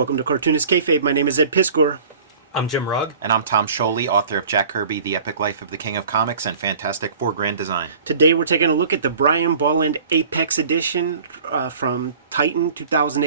Welcome to Cartoonist Kayfabe. My name is Ed Piskor. I'm Jim Rugg. And I'm Tom Scholey, author of Jack Kirby, The Epic Life of the King of Comics, and Fantastic Four Grand Design. Today we're taking a look at the Brian Bolland Apex Edition from Titan 2000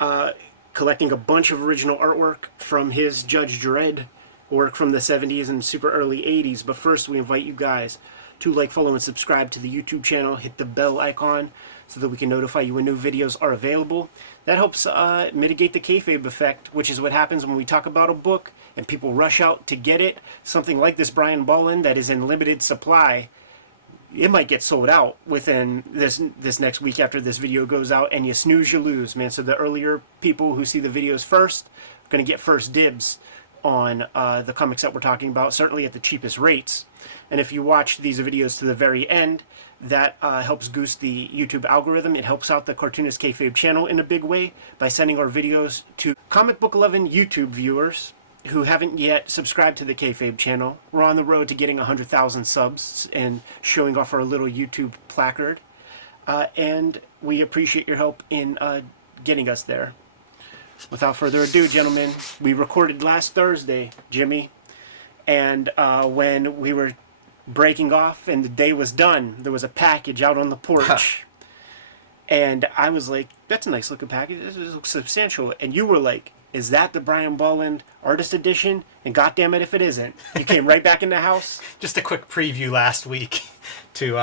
AD, collecting a bunch of original artwork from his Judge Dredd work from the 70s and super early 80s. But first, we invite you guys to like, follow, and subscribe to the YouTube channel. Hit the bell icon so that we can notify you when new videos are available. That helps mitigate the kayfabe effect, which is what happens when we talk about a book and people rush out to get it. Something like this Brian Bolland that is in limited supply, it might get sold out within this next week after this video goes out, and you snooze, you lose, man. So the earlier people who see the videos first are going to get first dibs on the comics that we're talking about, certainly at the cheapest rates. And if you watch these videos to the very end, that helps goose the YouTube algorithm. It helps out the Cartoonist Kayfabe channel in a big way by sending our videos to Comic Book 11 YouTube viewers who haven't yet subscribed to the Kayfabe channel. We're on the road to getting 100,000 subs and showing off our little YouTube placard. And we appreciate your help in getting us there. Without further ado, gentlemen, we recorded last Thursday, Jimmy, and when we were breaking off and the day was done, there was a package out on the porch. And I was like, that's a nice looking package. This looks substantial. And you were like, is that the Brian Bolland Artist Edition? And goddamn it if it isn't. You came right back in the house. Just a quick preview last week to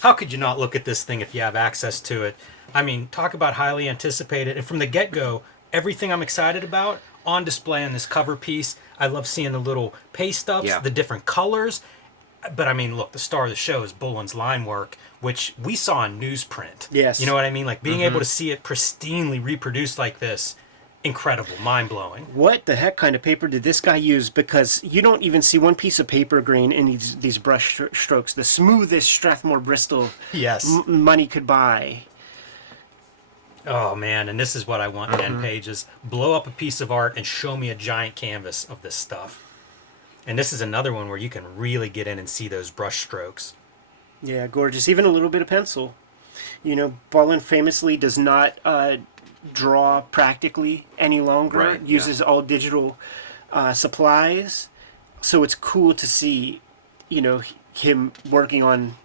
how could you not look at this thing if you have access to it? I mean, talk about highly anticipated. And from the get-go, everything I'm excited about on display on this cover piece. I love seeing the little paste ups, the different colors. But I mean, look, the star of the show is Bolland's line work, which we saw in newsprint. Yes. You know what I mean? Like being able to see it pristinely reproduced like this, incredible, mind-blowing. What the heck kind of paper did this guy use? Because you don't even see one piece of paper grain in these brush strokes. The smoothest Strathmore Bristol money could buy. Oh man, and this is what I want in end pages. Blow up a piece of art and show me a giant canvas of this stuff. And this is another one where you can really get in and see those brush strokes. Yeah, gorgeous. Even a little bit of pencil. You know, Bolland famously does not draw practically any longer. Right, uses all digital supplies. So it's cool to see, you know, him working on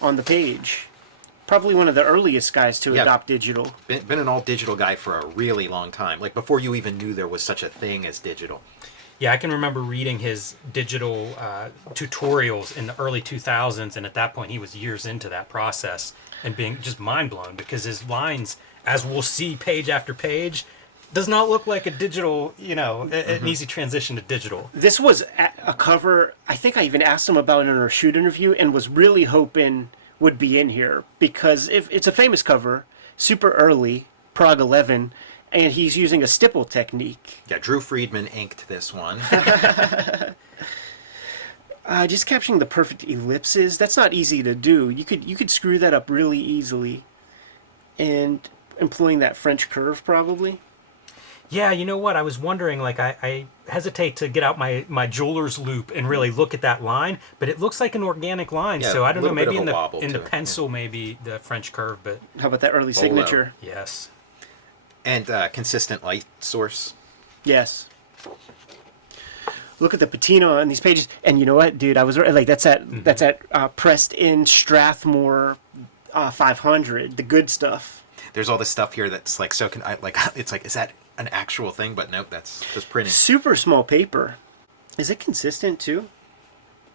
the page. Probably one of the earliest guys to adopt digital. Been an all-digital guy for a really long time. Like, before you even knew there was such a thing as digital. Yeah, I can remember reading his digital tutorials in the early 2000s, and at that point he was years into that process and being just mind-blown because his lines, as we'll see page after page, does not look like a digital, you know, an easy transition to digital. This was a cover, I think I even asked him about it in our shoot interview and was really hoping would be in here because if it's a famous cover, super early, Prague 11, and he's using a stipple technique. Yeah, Drew Friedman inked this one. Just capturing the perfect ellipses, that's not easy to do. You could screw that up really easily. And employing that French curve, probably. Yeah, you know what? I was wondering, like, I hesitate to get out my jeweler's loop and really look at that line, but it looks like an organic line. Yeah, so I don't know, maybe in the it. pencil, maybe the French curve, but... How about that early signature? Yes. And consistent light source. Yes. Look at the patina on these pages, and you know what, dude? I was like, that's at pressed in Strathmore 500, the good stuff. There's all this stuff here that's like it's like, is that an actual thing? But nope, that's just printing. Super small paper. Is it consistent too?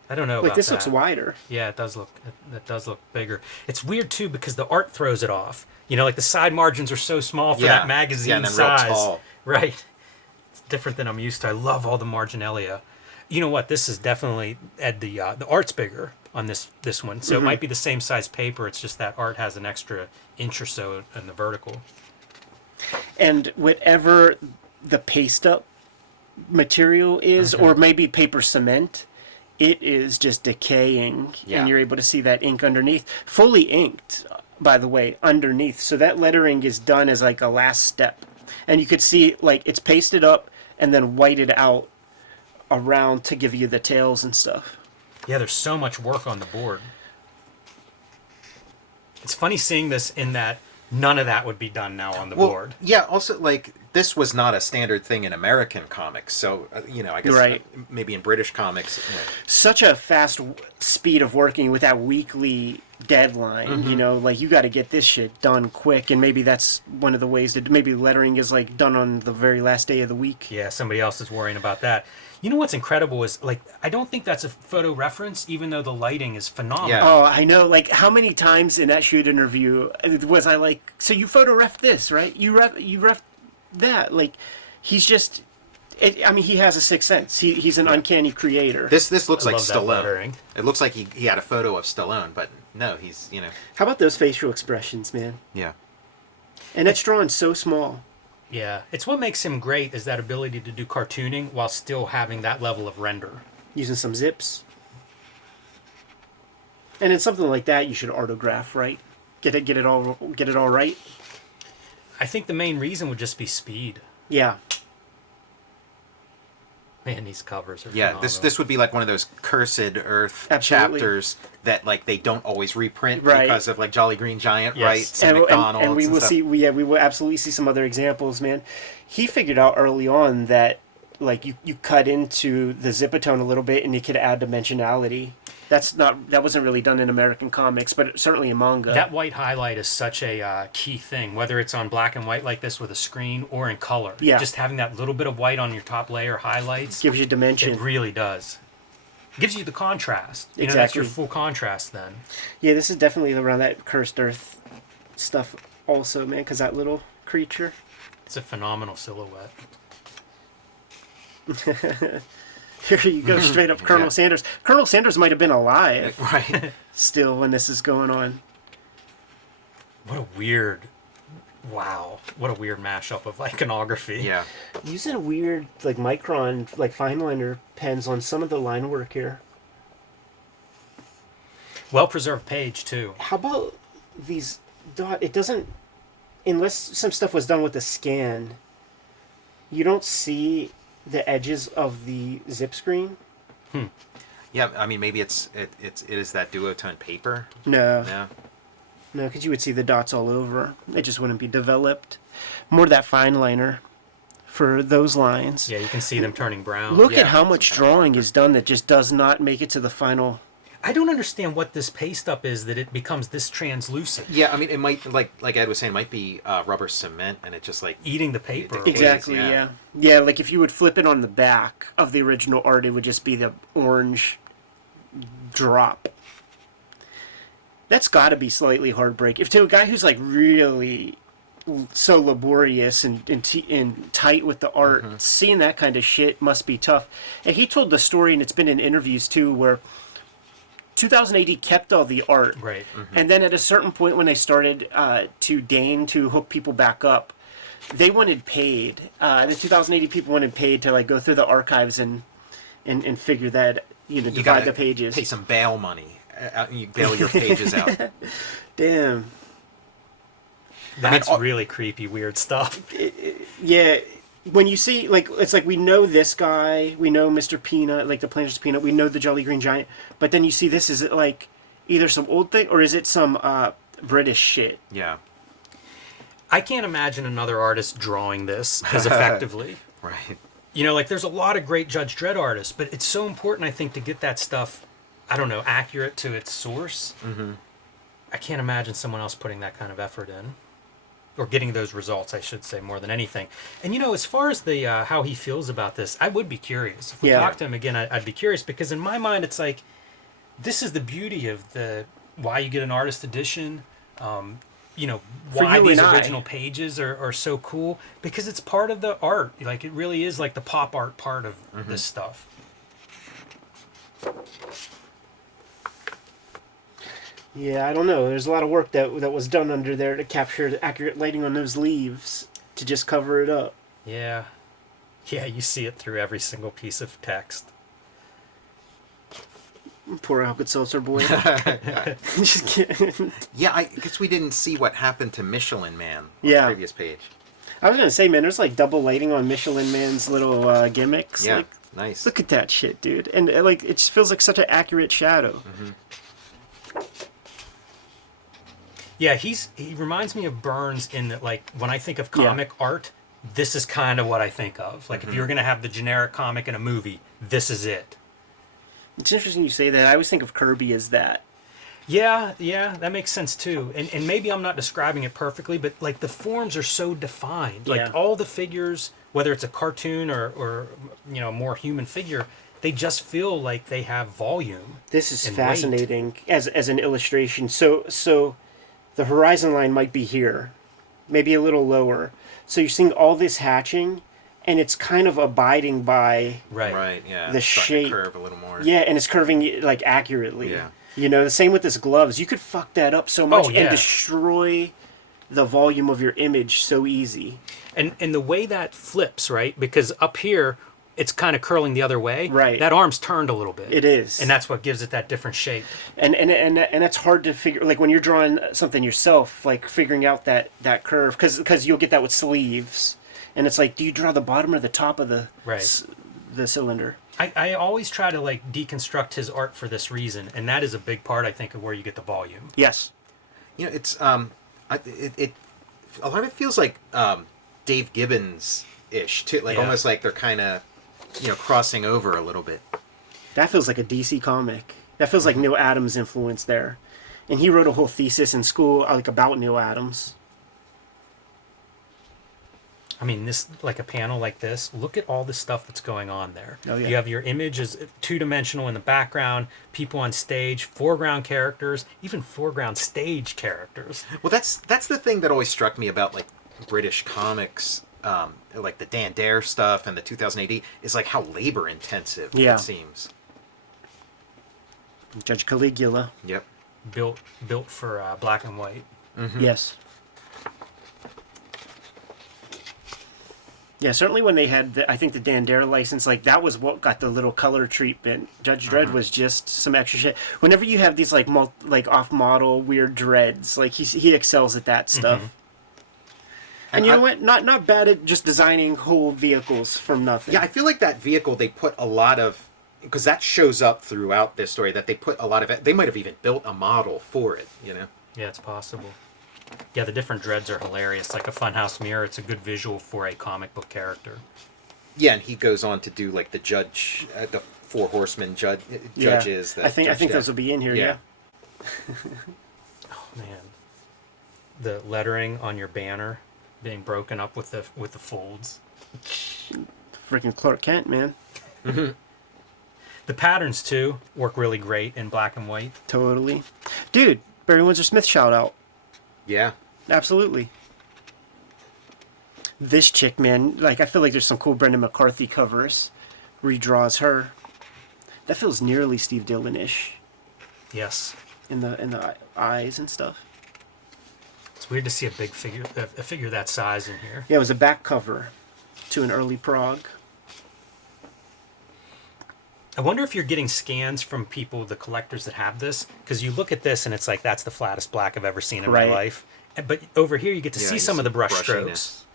I don't know. Like about this that. looks wider. Yeah, it does look. That does look bigger. It's weird too because the art throws it off. You know, like the side margins are so small for that magazine and then size. real tall. Right. It's different than I'm used to. I love all the marginalia. You know what? This is definitely the art's bigger on this one, so it might be the same size paper. It's just that art has an extra inch or so in the vertical. And whatever the paste up material is, or maybe paper cement, it is just decaying, and you're able to see that ink underneath. Fully inked, by the way, underneath. So that lettering is done as like a last step. And you could see like it's pasted up and then whited out around to give you the tails and stuff. Yeah, there's so much work on the board. It's funny seeing this in that None of that would be done now on the Well, board. yeah. Also, like this was not a standard thing in American comics, so I guess Right. maybe in British comics. Such a fast speed of working with that weekly deadline. Like you got to get this shit done quick, and maybe that's one of the ways that maybe lettering is like done on the very last day of the week. Yeah, somebody else is worrying about that. You know what's incredible is, like, I don't think that's a photo reference, even though the lighting is phenomenal. Yeah. Oh, I know. Like, how many times in that shoot interview was I like, so you photo ref this, right? You ref that. Like, he's just. I mean, he has a sixth sense. He's an uncanny creator. This looks I like love that Stallone. lettering. It looks like he had a photo of Stallone, but no, he's How about those facial expressions, man? yeah. And it's drawn so small. Yeah, it's what makes him great, is that ability to do cartooning while still having that level of render. Using some zips. And in something like that, you should autograph, right? Get it all right. I think the main reason would just be speed. Yeah. Man, these covers are Yeah, phenomenal. this would be like one of those Cursed Earth Absolutely. chapters that like they don't always reprint Right. because of like Jolly Green Giant Yes. rights and McDonald's and we will stuff. see. We will absolutely see some other examples, man. He figured out early on that like you cut into the zipatone a little bit and you could add dimensionality. That wasn't really done in American comics, but certainly in manga. That white highlight is such a key thing, whether it's on black and white like this with a screen or in color. Yeah. Just having that little bit of white on your top layer highlights, gives you dimension. it really does. Gives you the contrast. You know, that's your Exactly. full contrast then. Yeah, this is definitely around that cursed earth stuff also, man, because that little creature. It's a phenomenal silhouette. Here you go, straight up Colonel Yeah. Sanders. Colonel Sanders might have been alive Right. still when this is going on. What a weird, wow, what a weird mashup of iconography. Yeah. Using weird, like, micron, like, fine liner pens on some of the line work here. Well-preserved page, too. How about these it doesn't, unless some stuff was done with a scan, you don't see the edges of the zip screen. Yeah, I mean maybe it is that duotone paper. No, Yeah. no, because you would see the dots all over. It just wouldn't be developed. More that fine liner for those lines. Yeah, you can see them turning brown. Look Yeah, at how much some kind of drawing marker. is done that just does not make it to the final. I don't understand what this paste up is that it becomes this translucent. Yeah, I mean it might like Ed was saying, it might be rubber cement and it just like Eating the paper. It- Exactly, yeah. yeah. Yeah, like if you would flip it on the back of the original art, it would just be the orange drop. That's got to be slightly heartbreaking. If to a guy who's like really so laborious and tight with the art, seeing that kind of shit must be tough. And he told the story, and it's been in interviews too, where 2000 AD kept all the art. Right. And then at a certain point when they started to deign to hook people back up, they wanted paid. The 2080 people wanted paid to like go through the archives and figure that, divide gotta the pages. pay some bail money. You bail your pages out. Damn. That's all- really creepy, weird stuff. Yeah. When you see, like, it's like we know this guy, we know Mr. Peanut, like the Planters Peanut, we know the Jolly Green Giant, but then you see this, is it like either some old thing or is it some British shit? Yeah. I can't imagine another artist drawing this as effectively. Right. You know, like there's a lot of great Judge Dredd artists, but it's so important, I think, to get that stuff, I don't know, accurate to its source. Mm-hmm. I can't imagine someone else putting that kind of effort in. Or getting those results, I should say, more than anything. And, you know, as far as the how he feels about this, I would be curious. If we Yeah. talk to him again, I'd be curious, because in my mind, it's like, this is the beauty of why you get an artist edition, you know, For why you these and I. original pages are so cool, because it's part of the art. Like, it really is like the pop art part of this stuff. Yeah, I don't know. There's a lot of work that was done under there to capture the accurate lighting on those leaves to just cover it up. Yeah. Yeah, you see it through every single piece of text. Poor Alka-Seltzer boy. Just kidding. Yeah, I guess we didn't see what happened to Michelin Man on Yeah. the previous page. I was gonna say, man, there's like double lighting on Michelin Man's little gimmicks. Yeah, Like, nice. look at that shit, dude. And like, it just feels like such an accurate shadow. Yeah, Yeah, he reminds me of Burns in that, like, when I think of comic art, this is kind of what I think of. Like, if you're going to have the generic comic in a movie, this is it. It's interesting you say that. I always think of Kirby as that. Yeah, that makes sense too. And maybe I'm not describing it perfectly, but like the forms are so defined. Like all the figures, whether it's a cartoon or you know, more human figure, they just feel like they have volume. This is fascinating as an illustration. So the horizon line might be here, maybe a little lower. So you're seeing all this hatching, and it's kind of abiding by right, yeah, the it's starting shape. to curve a little more. Yeah, and it's curving like accurately. Yeah. You know, the same with this gloves. You could fuck that up so much Oh, yeah. and destroy the volume of your image so easy. And the way that flips, right? Because up here, it's kind of curling the other way. Right. That arm's turned a little bit. It is. And that's what gives it that different shape. And that's hard to figure. Like when you're drawing something yourself, like figuring out that curve, because you'll get that with sleeves, and it's like, do you draw the bottom or the top of the the cylinder? I always try to like deconstruct his art for this reason, and that is a big part, I think, of where you get the volume. Yes. You know, it's a lot of it feels like Dave Gibbons ish too, like almost like they're kind of, you know, crossing over a little bit. That feels like a DC comic. That feels like Neil Adams' influence there, and he wrote a whole thesis in school like about Neil Adams. I mean, this, like a panel like this, look at all the stuff that's going on there. Oh, yeah. You have your image is two-dimensional in the background, people on stage, foreground characters, even foreground stage characters. Well, that's the thing that always struck me about like British comics, like the Dan Dare stuff and the 2000 AD, is like how labor intensive it seems. Judge Caligula. Yep. Built for black and white. Mm-hmm. Yes. Yeah, certainly when they had, I think, the Dan Dare license, like, that was what got the little color treatment. Judge Dredd was just some extra shit. Whenever you have these, like, off-model, weird dreads, like, he excels at that stuff. And you know what? Not bad at just designing whole vehicles from nothing. Yeah, I feel like that vehicle, they put a lot of, because that shows up throughout this story, that they put a lot of it, they might have even built a model for it, you know? Yeah, it's possible. Yeah, the different dreads are hilarious. Like a funhouse mirror, it's a good visual for a comic book character. Yeah, and he goes on to do like the judge, the Four Horsemen judges. I think those will be in here. Yeah. Oh man, the lettering on your banner being broken up with the folds. Freaking Clark Kent, man. The patterns too work really great in black and white. Totally, dude. Barry Windsor Smith shout out. Yeah. Absolutely. This chick, man, like, I feel like there's some cool Brendan McCarthy covers. Redraws her. That feels nearly Steve Dillon-ish. Yes. In the eyes and stuff. It's weird to see a figure that size in here. Yeah, it was a back cover to an early prog. I wonder if you're getting scans from people, the collectors that have this, because you look at this and it's like, that's the flattest black I've ever seen in my life. But over here you get to see some of the brush strokes.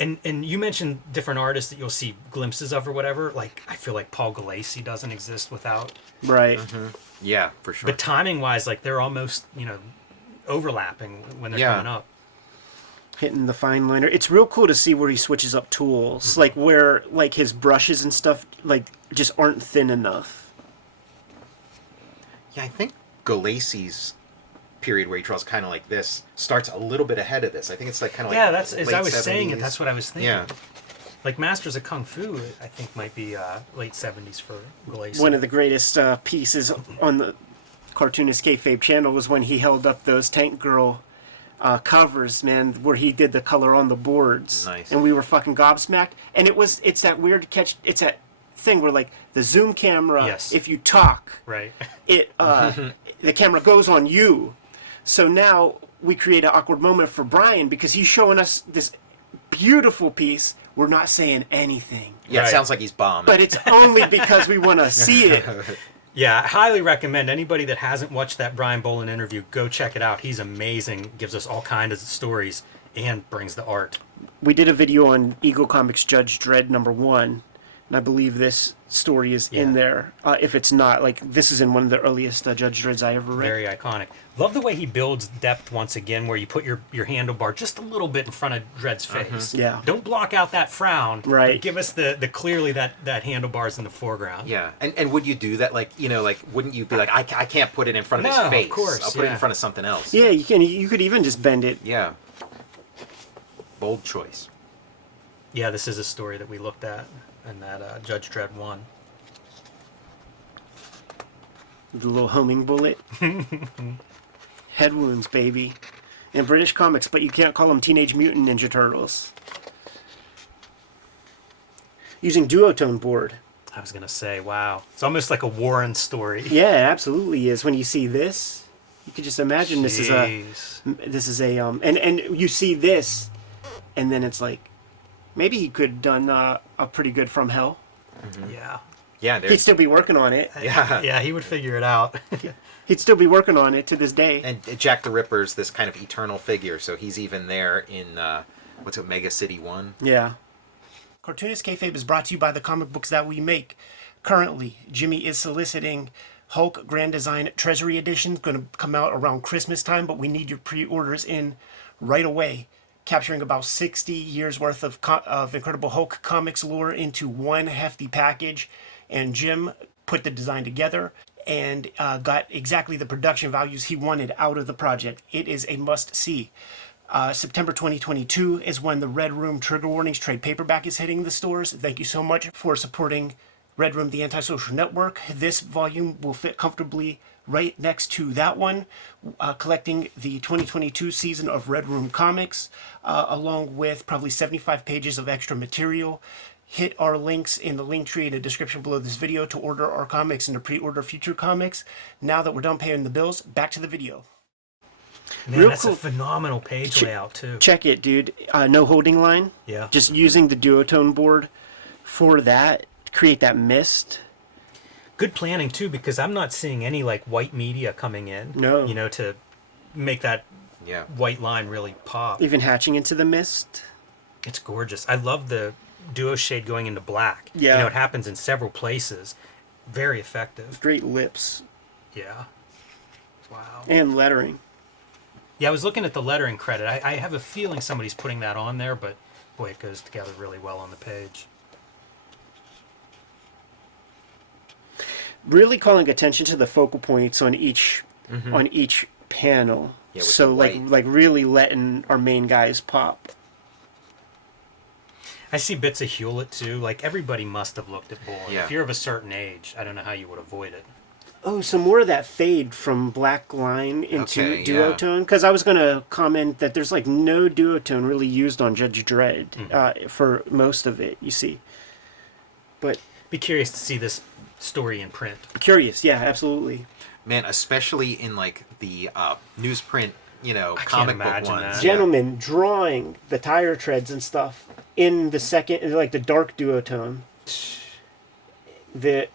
And you mentioned different artists that you'll see glimpses of or whatever. Like, I feel like Paul Galassi doesn't exist without. Right. Yeah, for sure. But timing-wise, like, they're almost, you know, overlapping when they're coming up. Hitting the fine liner. It's real cool to see where he switches up tools. Like, where, like, his brushes and stuff, like, just aren't thin enough. Yeah, I think Galassi's period where he draws kind of like this starts a little bit ahead of this. I think it's like kind of like that's as I was 70s. saying it. That's what I was thinking. Yeah. Like Masters of Kung Fu, I think might be late 70s for Galassi. One of the greatest pieces on the Cartoonist Kayfabe channel was when he held up those Tank Girl covers, man, where he did the color on the boards. Nice. And we were fucking gobsmacked. And it's that weird catch. It's that thing where, like, the zoom camera, if you talk, right, it the camera goes on you. So now we create an awkward moment for Brian because he's showing us this beautiful piece. We're not saying anything. Yeah, it sounds like he's bombed. But it's only because we want to see it. Yeah, I highly recommend anybody that hasn't watched that Brian Bolland interview, go check it out. He's amazing, gives us all kinds of stories, and brings the art. We did a video on Eagle Comics Judge Dredd #1. And I believe this story is in Yeah. there. If it's not, like, this is in one of the earliest Judge Dredds I ever read. Very iconic. Love the way he builds depth once again, where you put your handlebar just a little bit in front of Dredd's face. Yeah. Don't block out that frown. Right. But give us the clearly that handlebar's in the foreground. Yeah, and would you do that? Like, you know, like, wouldn't you be like, I can't put it in front of No, his face. of course, I'll put it in yeah. front of something else. Yeah, you can. You could even just bend it. Yeah. Bold choice. Yeah, this is a story that we looked at in that Judge Dredd 1. The little homing bullet. Head wounds, baby. In British comics, but you can't call them Teenage Mutant Ninja Turtles. Using duotone board. I was going to say, wow. It's almost like a Warren story. Yeah, it absolutely is. When you see this, you could just imagine this is a and you see this, and then it's like, maybe he could have done a pretty good From Hell. Yeah. Yeah, He'd still be working on it. Yeah. Yeah, he would figure it out. He'd still be working on it to this day. And Jack the Ripper's this kind of eternal figure, so he's even there in what's it, Mega City 1? Yeah. Cartoonist Kayfabe is brought to you by the comic books that we make. Currently, Jimmy is soliciting Hulk Grand Design Treasury Edition. Going to come out around Christmas time, but we need your pre-orders in right away. Capturing about 60 years worth of Incredible Hulk comics lore into one hefty package. And Jim put the design together and got exactly the production values he wanted out of the project. It is a must-see. September 2022 is when the Red Room Trigger Warnings trade paperback is hitting the stores. Thank you so much for supporting Red Room, the Antisocial Network. This volume will fit comfortably right next to that one, collecting the 2022 season of Red Room comics, along with probably 75 pages of extra material. Hit our links in the link tree in the description below this video to order our comics and to pre-order future comics. Now that we're done paying the bills, back to the video. Man, Real that's cool. a phenomenal page layout, too. Check it, dude. No holding line. Yeah. Just using the duotone board for that, create that mist. Good planning, too, because I'm not seeing any, like, white media coming in. No. You know, to make that Yeah. white line really pop. Even hatching into the mist. It's gorgeous. I love the duo shade going into black. Yeah. You know, it happens in several places. Very effective. Great lips. Yeah. Wow. And lettering. Yeah, I was looking at the lettering credit. I have a feeling somebody's putting that on there, but boy, it goes together really well on the page. Really calling attention to the focal points on each panel. Yeah, with So the like light. really letting our main guys pop. I see bits of Hewlett too. Like everybody must have looked at Bolland. Yeah. If you're of a certain age, I don't know how you would avoid it. Oh, some more of that fade from black line into Okay, duotone. Because I was going to comment that there's like no duotone really used on Judge Dredd for most of it, you see. But Be curious to see this story in print. curious, yeah, absolutely. Man, especially in like the newsprint, you know, can't comic book imagine ones. that. Gentlemen drawing the tire treads and stuff in the second, like the dark duotone. The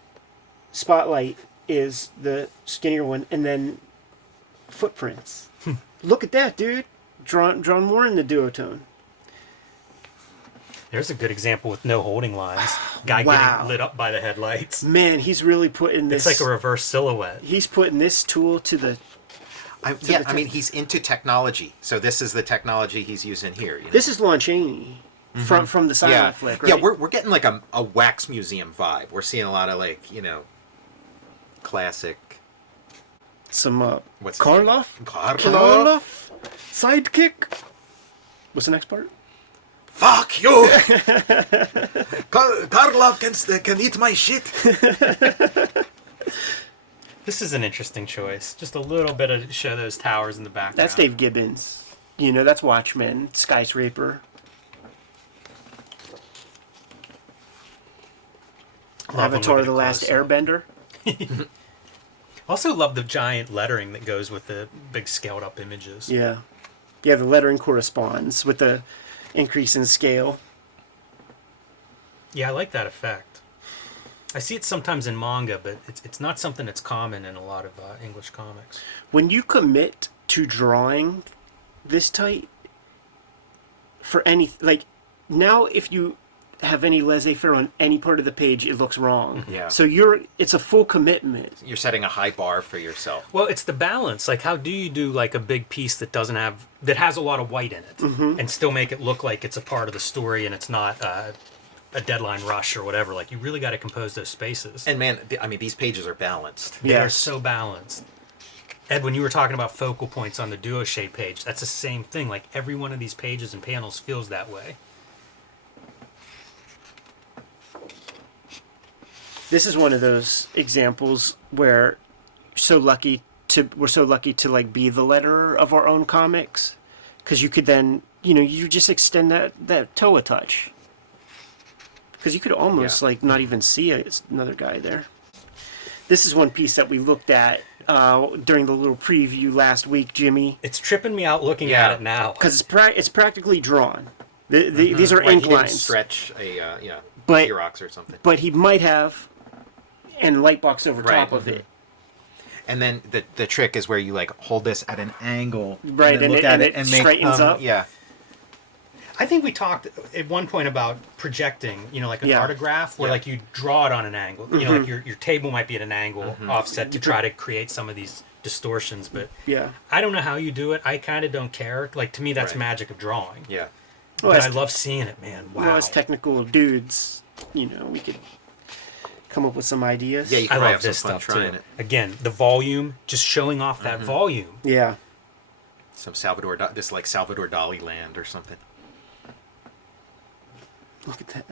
spotlight is the skinnier one, and then footprints. Look at that, dude. Drawn more in the duotone. There's a good example with no holding lines. Guy Wow. getting lit up by the headlights. Man, he's really putting this. It's like a reverse silhouette. He's putting this tool to the. I mean, he's into technology, so this is the technology he's using here. You know? This is Lon Chaney from the silent yeah, flick, right? yeah, we're getting like a wax museum vibe. We're seeing a lot of like, you know, classic. Some What's Karloff. Karloff? Sidekick. What's the next part? Fuck you! Karloff can eat my shit. This is an interesting choice. Just a little bit of show those towers in the background. That's Dave Gibbons. You know, that's Watchmen, Skyscraper. Love when we Avatar: get The a Last close-up. Airbender. Also love the giant lettering that goes with the big scaled up images. Yeah. Yeah, the lettering corresponds with the increase in scale. Yeah, I like that effect. I see it sometimes in manga, but it's not something that's common in a lot of English comics. When you commit to drawing this tight for any, like, now if you have any laissez-faire on any part of the page, it looks wrong. Yeah. So it's a full commitment. You're setting a high bar for yourself. Well, it's the balance. Like, how do you do like a big piece that has a lot of white in it, and still make it look like it's a part of the story and it's not a deadline rush or whatever? Like, you really got to compose those spaces. And man, I mean, these pages are balanced. They are Yes. so balanced. Ed, when you were talking about focal points on the duo shade page, that's the same thing. Like, every one of these pages and panels feels that way. This is one of those examples where we're so lucky to like be the letterer of our own comics, because you could then you just extend that toe a touch, because you could almost like not even see it's another guy there. This is one piece that we looked at during the little preview last week, Jimmy, It's tripping me out looking at it now. because it's practically drawn. These are Right, ink he didn't lines, stretch a But- Xerox or something. but he might have, and lightbox over Right, top of it. And then the trick is where you like hold this at an angle, Right, then and look it- at and it it and make straightens up. Yeah, I think we talked at one point about projecting, like an Yeah. artograph where Yeah. like you draw it on an angle. Like your table might be at an angle offset to try to create some of these distortions, but Yeah. I don't know how you do it. I kind of don't care. Like, to me, that's Right. magic of drawing. yeah. Well, But as I love seeing it, man. Wow. Well, as technical dudes, we could come up with some ideas. Yeah, you I can love have some this fun stuff trying too. it. Again, the volume, just showing off that volume. Yeah. Some Salvador Dali land or something. Look at that.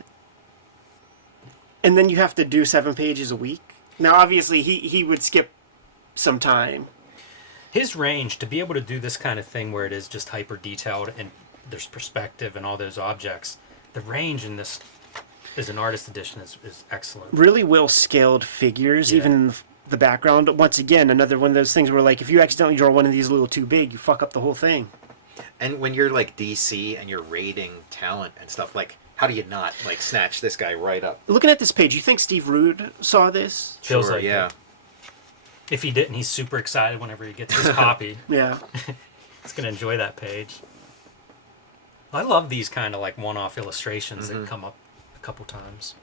And then you have to do 7 pages a week. Now, obviously, he would skip some time. His range to be able to do this kind of thing where it is just hyper detailed and there's perspective and all those objects, the range in this as an artist edition is excellent. Really well scaled figures, Yeah. even in the background. Once again, another one of those things where, like, if you accidentally draw one of these a little too big, you fuck up the whole thing. And when you're like DC and you're rating talent and stuff, like how do you not like snatch this guy right up? Looking at this page, you think Steve Rude saw this? Feels Sure, like yeah. it. If he didn't, he's super excited whenever he gets his copy. Yeah. He's going to enjoy that page. I love these kind of like one-off illustrations that come up a couple times.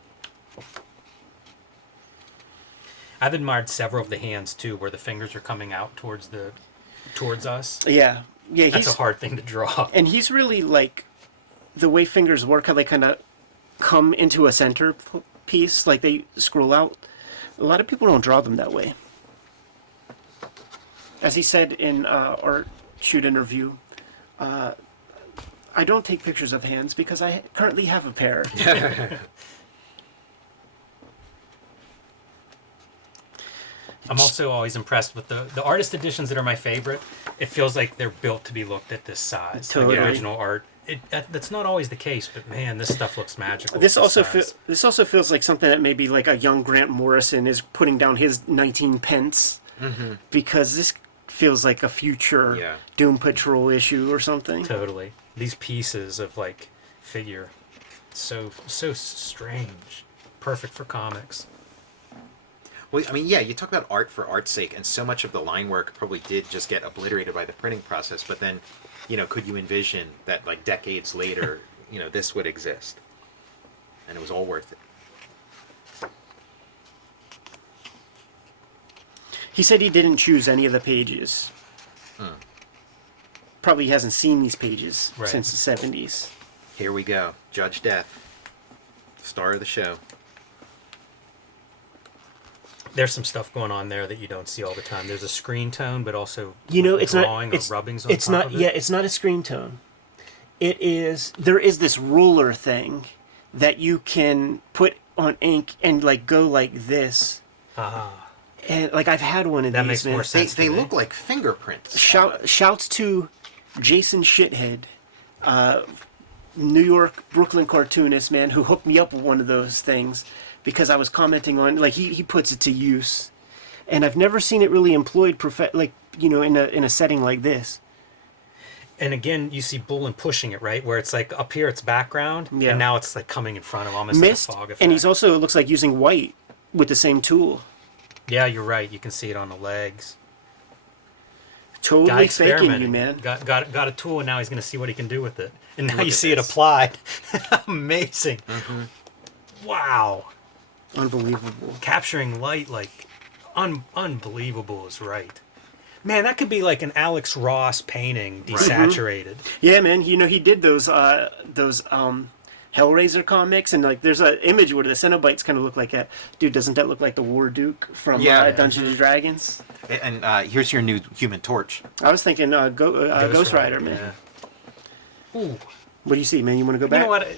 I've admired several of the hands too, where the fingers are coming out towards us. Yeah. Yeah, That's a hard thing to draw. And he's really, like, the way fingers work, how they kind of come into a center piece, like they scroll out. A lot of people don't draw them that way. As he said in our shoot interview, I don't take pictures of hands because I currently have a pair. I'm also always impressed with the artist editions that are my favorite. It feels like they're built to be looked at this size. Totally. Like the original art. That's not always the case, but man, this stuff looks magical. This with also size. this also feels like something that maybe like a young Grant Morrison is putting down his 19 pence, because this feels like a future Doom Patrol issue or something. Totally. These pieces of like figure, so strange. Perfect for comics. Well, I mean, yeah, you talk about art for art's sake, and so much of the line work probably did just get obliterated by the printing process, but then, could you envision that, like, decades later, this would exist? And it was all worth it. He said he didn't choose any of the pages. Probably hasn't seen these pages Right. since the 70s. Here we go. Judge Death. Star of the show. There's some stuff going on there that you don't see all the time. There's a screen tone, but also It's drawing not. It's, or rubbings on it's top not. of it. Yeah, it's not a screen tone. It is. There is this ruler thing that you can put on ink and like go like this. And like I've had one of That these. makes man. more sense. They to me. look like fingerprints. Shouts to Jason Shithead, New York, Brooklyn cartoonist, man, who hooked me up with one of those things because I was commenting on, like, he puts it to use. And I've never seen it really employed, in a setting like this. And again, you see Bolland pushing it, right? Where it's like up here, it's background, Yeah. and now it's like coming in front of almost Mist, like a fog effect. and he's also, it looks like, using white with the same tool. Yeah, you're right. You can see it on the legs. Totally Guy faking you, experimenting. man. Got a tool, and now he's going to see what he can do with it. And now Look you at see it this. applied. Amazing. Wow. Unbelievable. Capturing light like unbelievable is right. Man, that could be like an Alex Ross painting desaturated. Yeah, man. You know, he did those Hellraiser comics, and like there's an image where the Cenobites kind of look like that. Dude, doesn't that look like the War Duke from Dungeons and Dragons? And here's your new Human Torch. I was thinking Ghost Rider, man. Yeah. Ooh. What do you see, man? You want to go You back? know what?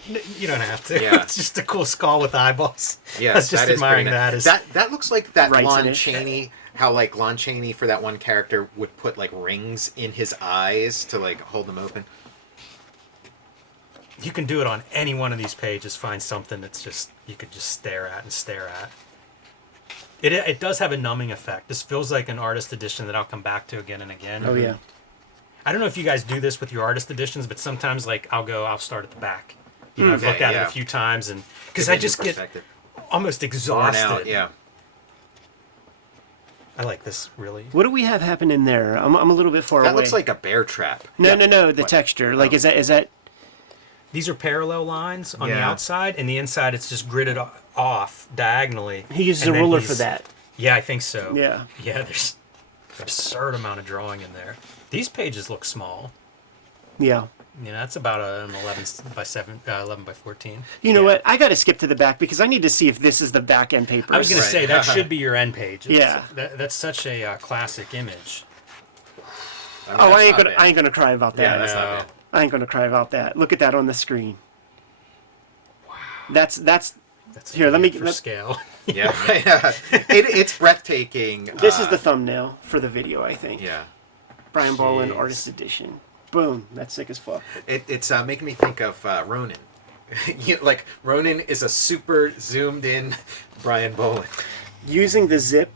You don't have to. Yeah. It's just a cool skull with eyeballs. Yeah, I was just that is admiring pretty that. nice. As, That looks like that Writes Lon in it. Chaney. How like Lon Chaney for that one character would put like rings in his eyes to like hold them open. you can do it on any one of these pages. Find something that's just you could just stare at and stare at. It does have a numbing effect. This feels like an artist edition that I'll come back to again and again. Oh yeah. I don't know if you guys do this with your artist editions, but sometimes like I'll start at the back. You know, I've looked at it a few times, and because I just get almost Worn exhausted. out, yeah. I like this really. What do we have happening there? I'm a little bit far away. That looks like a bear trap. No. The What? texture. Like, Oh. is that? These are parallel lines on the Yeah. outside, and the inside it's just gridded off diagonally. He uses and a then ruler he's- for that. Yeah, I think so. Yeah. Yeah, there's an absurd amount of drawing in there. These pages look small. Yeah. You know, that's about an 11 by 14. You know Yeah. what? I got to skip to the back because I need to see if this is the back end paper. I was going Right. to say that should be your end page. Yeah. That's such a classic image. mean, Oh, that's I not bad. ain't gonna cry about that. Yeah, that's No. not bad. I ain't gonna cry about that. Look at that on the screen. Wow. That's That's Here, let me- for let- scale. Yeah, it's breathtaking. this is the thumbnail for the video, I think. Yeah. Brian Bolland Jeez. Artist Edition. Boom. That's sick as fuck. It's making me think of Ronin. Like Ronin is a super zoomed in Brian Bolland. Using the zip,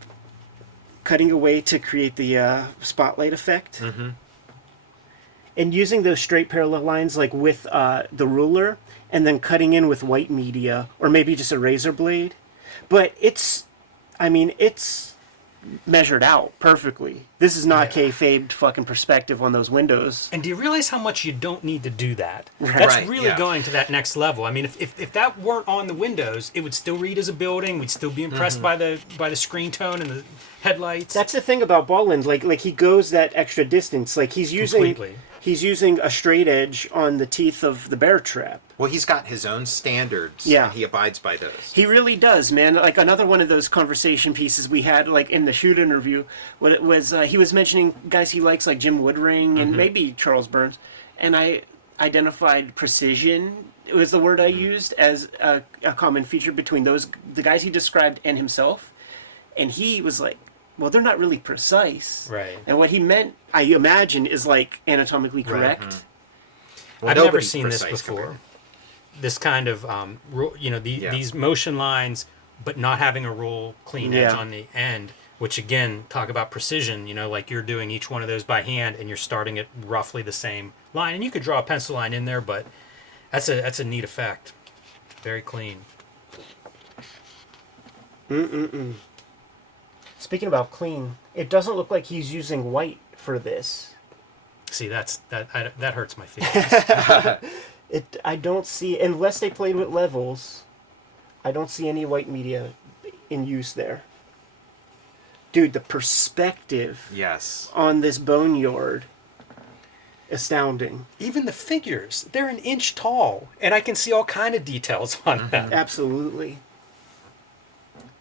cutting away to create the spotlight effect, and using those straight parallel lines like with the ruler, and then cutting in with white media or maybe just a razor blade. But it's measured out perfectly. This is not kayfabed fucking perspective on those windows. And do you realize how much you don't need to do that? Right. That's Right, really yeah. going to that next level. I mean, if that weren't on the windows, it would still read as a building. We'd still be impressed by the screen tone and the headlights. That's the thing about Bolland. Like he goes that extra distance. Like he's Completely. using a straight edge on the teeth of the bear trap. Well, he's got his own standards. Yeah. And he abides by those. He really does, man. Like another one of those conversation pieces we had, like in the shoot interview, what it was, he was mentioning guys he likes, like Jim Woodring and maybe Charles Burns, and I identified precision. It was the word I used as a common feature between the guys he described and himself, and he was like, "Well, they're not really precise." Right. And what he meant, I imagine, is like anatomically correct. Well, I've never nobody's seen this precise before. compared. This kind of, these motion lines, but not having a roll clean edge Yeah. on the end, which again, talk about precision, like you're doing each one of those by hand and you're starting at roughly the same line. And you could draw a pencil line in there, but that's a neat effect. Very clean. Speaking about clean, it doesn't look like he's using white for this. See, that hurts my feelings. I don't see, unless they played with levels, I don't see any white media in use there. Dude, the perspective Yes. on this boneyard, astounding. Even the figures, they're an inch tall, and I can see all kind of details on them. Absolutely.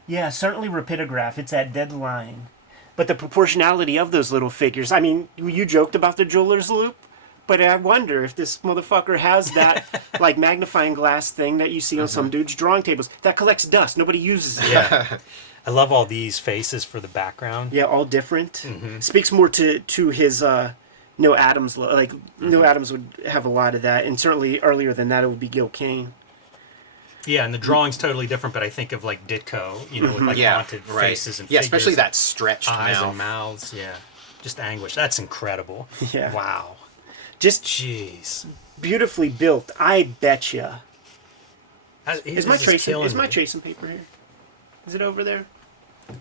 Yeah, certainly rapidograph. It's that dead line. But the proportionality of those little figures, I mean, you joked about the jeweler's loop, but I wonder if this motherfucker has that like magnifying glass thing that you see on some dude's drawing tables that collects dust. Nobody uses it. Yeah. I love all these faces for the background. Yeah, all different. Speaks more to his No Adams. No Adams would have a lot of that, and certainly earlier than that, it would be Gil Kane. Yeah, and the drawing's totally different, but I think of like Ditko, with like Yeah. haunted Right. faces and Yeah, figures, especially that stretched eyes mouth. and mouths. Yeah, just anguish. That's incredible. Yeah. Wow. Just Jeez. beautifully built. I betcha. That- Is my this tracing? killing Is my me. tracing paper here? Is it over there?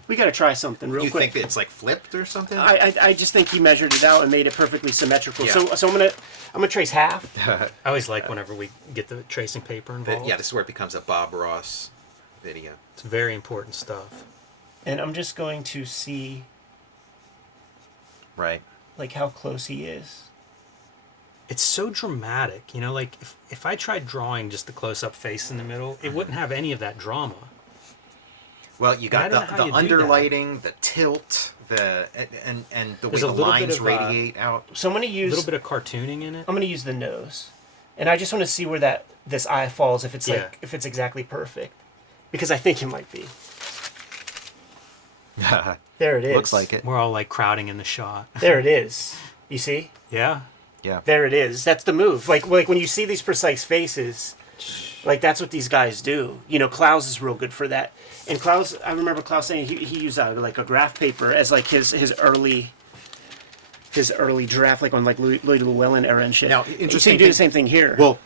We got to try something real You quick. think that it's like flipped or something? I just think he measured it out and made it perfectly symmetrical. Yeah. So I'm gonna trace half. I always like whenever we get the tracing paper involved. Yeah, this is where it becomes a Bob Ross video. It's very important stuff. And I'm just going to see Right. like how close he is. It's so dramatic, you know, like if I tried drawing just the close-up face in the middle, it wouldn't have any of that drama. Well, you got I don't know how the you do that. underlighting, the tilt, and the way There's the a little bit lines of, radiate out. So I'm gonna A use little bit of cartooning in it. I'm gonna use the nose, and I just want to see where this eye falls. If it's Yeah. if it's exactly perfect, because I think it might be. There it is. Looks like it. We're all like crowding in the shot. There it is. You see? Yeah. Yeah. There it is. That's the move. Like when you see these precise faces, like that's what these guys do. You know, Klaus is real good for that. And Klaus, I remember Klaus saying he used like a graph paper as like his early draft, like on like Louis Llewellyn era and shit. Now, So interesting you do the thing- same thing here. Well,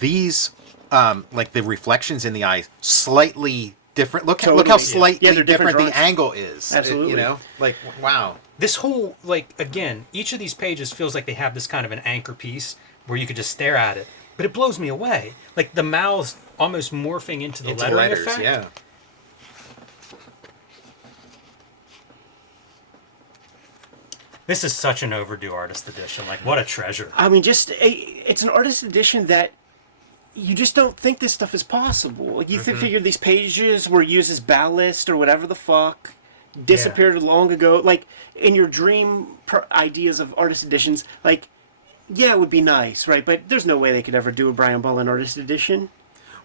these like the reflections in the eyes slightly different. Look how Totally. slightly Yeah, they're different different the drawings. angle is. Absolutely. You know, like wow. This whole, like, again, each of these pages feels like they have this kind of an anchor piece where you could just stare at it. But it blows me away. Like, the mouths almost morphing into the It's lettering letters, effect. yeah. This is such an overdue artist edition. Like, what a treasure. I mean, it's an artist edition that you just don't think this stuff is possible. Like, you figure these pages were used as ballast or whatever the fuck, disappeared long ago. Like, in your dream ideas of artist editions, like, yeah, it would be nice, right? But there's no way they could ever do a Brian Bolland artist edition.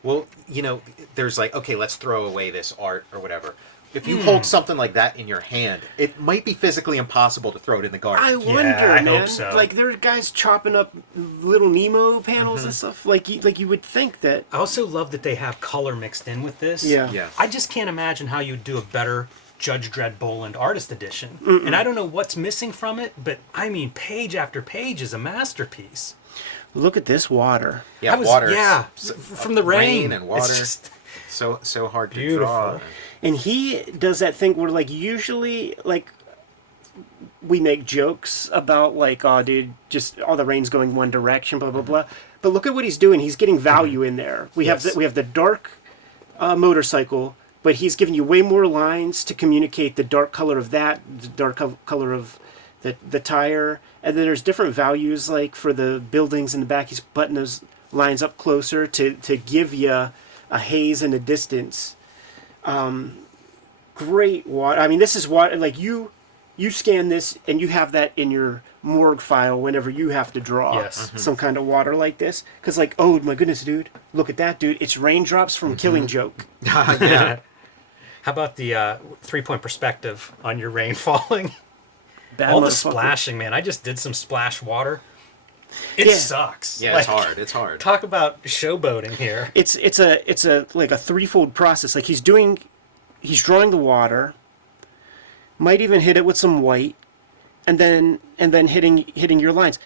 Well, you know, there's like, okay, let's throw away this art or whatever. If you hold something like that in your hand, it might be physically impossible to throw it in the garden. I wonder, I man. hope so. Like, there are guys chopping up little Nemo panels and stuff. Like you would think that. I also love that they have color mixed in with this. Yeah. Yeah. I just can't imagine how you'd do a better Judge Dredd Bolland artist edition. And I don't know what's missing from it, but I mean, page after page is a masterpiece. Look at this water. Yeah, I was- water. yeah, from the rain. and water. It's just so hard to beautiful. draw. And he does that thing where, like, usually, like, we make jokes about, like, oh, dude, just all the rain's going one direction, blah, blah, blah. But look at what he's doing. He's getting value in there. We have the dark motorcycle, but he's giving you way more lines to communicate the dark color of that, the dark color of the tire. And then there's different values, like, for the buildings in the back. He's putting those lines up closer to give you a haze in the distance. Great water. I mean, this is what, like, you scan this and you have that in your morgue file whenever you have to draw Yes. some kind of water like this. Because, like, oh my goodness, dude, look at that, dude. It's raindrops from Killing Joke. Yeah. How about the 3-point perspective on your rain falling? Bad All the motherfucker. splashing, man. I just did some splash water. It Yeah. sucks. Yeah, it's Like, hard. It's hard. Talk about showboating here. It's a like a threefold process. Like, he's drawing the water, might even hit it with some white, and then hitting your lines.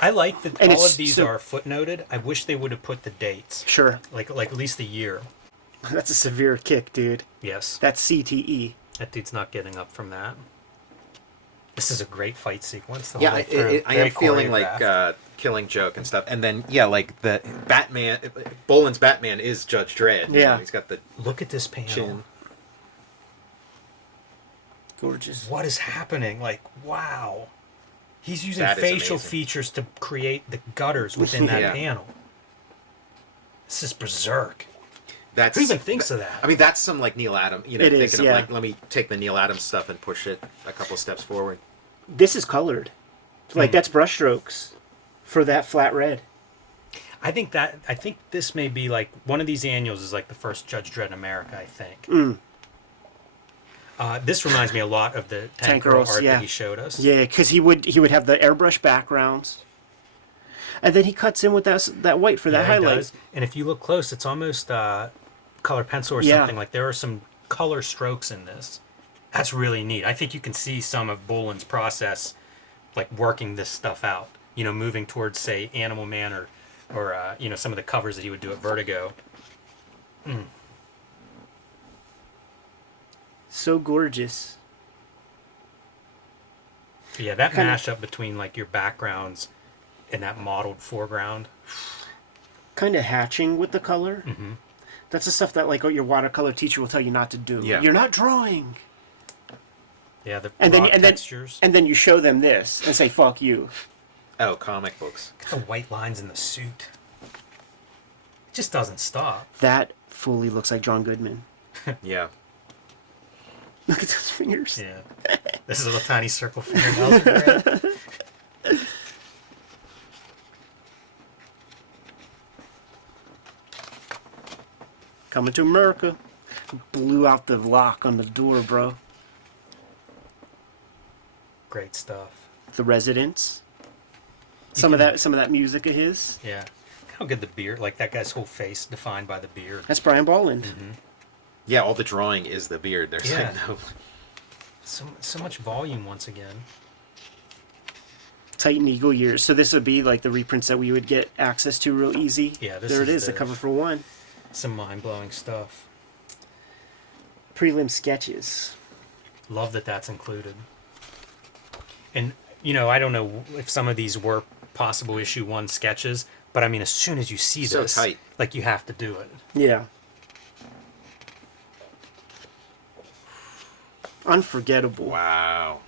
I like that And all it's of these so- are footnoted. I wish they would have put the dates. Sure, Like at least the year. that's a severe kick, dude. Yes. That's CTE. That dude's not getting up from that. This is a great fight sequence. the Yeah, whole way through. I am Very feeling like choreographed. Killing Joke and stuff. And then, yeah, like the Batman, Boland's Batman is Judge Dredd. You Yeah. know, he's got the Look at this panel. chin. Gorgeous. What is happening? Like, wow. He's using That is facial amazing. features to create the gutters within that Yeah. panel. This is berserk. That's, Who even thinks of that? I mean, that's some like Neil Adams, you know, It thinking is, of yeah. like, let me take the Neil Adams stuff and push it a couple steps forward. This is colored. Like, that's brushstrokes for that flat red. I think this may be like one of these annuals is like the first Judge Dredd in America, I think. This reminds me a lot of the Tank Girl Girls, art yeah. that he showed us. Yeah, because he would have the airbrush backgrounds, and then he cuts in with that white for that Yeah, he highlight. does. And if you look close, it's almost color pencil or Yeah. something. Like there are some color strokes in this. That's really neat. I think you can see some of Boland's process, like working this stuff out. You know, moving towards say Animal Man or you know, some of the covers that he would do at Vertigo. So gorgeous. Yeah, that Kinda- mashup between like your backgrounds and that modeled foreground. Kind of hatching with the color. Mm-hmm. That's the stuff that like your watercolor teacher will tell you not to do. Yeah. You're not drawing. Yeah, the And raw then textures. and then you show them this and say fuck you. Oh, comic books. Look at the white lines in the suit. It just doesn't stop. That fully looks like John Goodman. Yeah. Look at those fingers. Yeah. This is little tiny circle fingernails. are great. Coming to America. Blew out the lock on the door, bro. Great stuff. The Residents. Some of that music of his. Yeah. How good the beard, like that guy's whole face defined by the beard. That's Brian Bolland. Yeah, all the drawing is the beard. There's Yeah. like no... So much volume once again. Titan Eagle years. So this would be like the reprints that we would get access to real easy. Yeah, this there it is is, the the- cover for one. Some mind-blowing stuff. Prelim sketches. Love that that's included. And, you know, I don't know if some of these were possible issue 1 sketches, but I mean, as soon as you see So this, tight. like, you have to do it. Yeah. Unforgettable. Wow.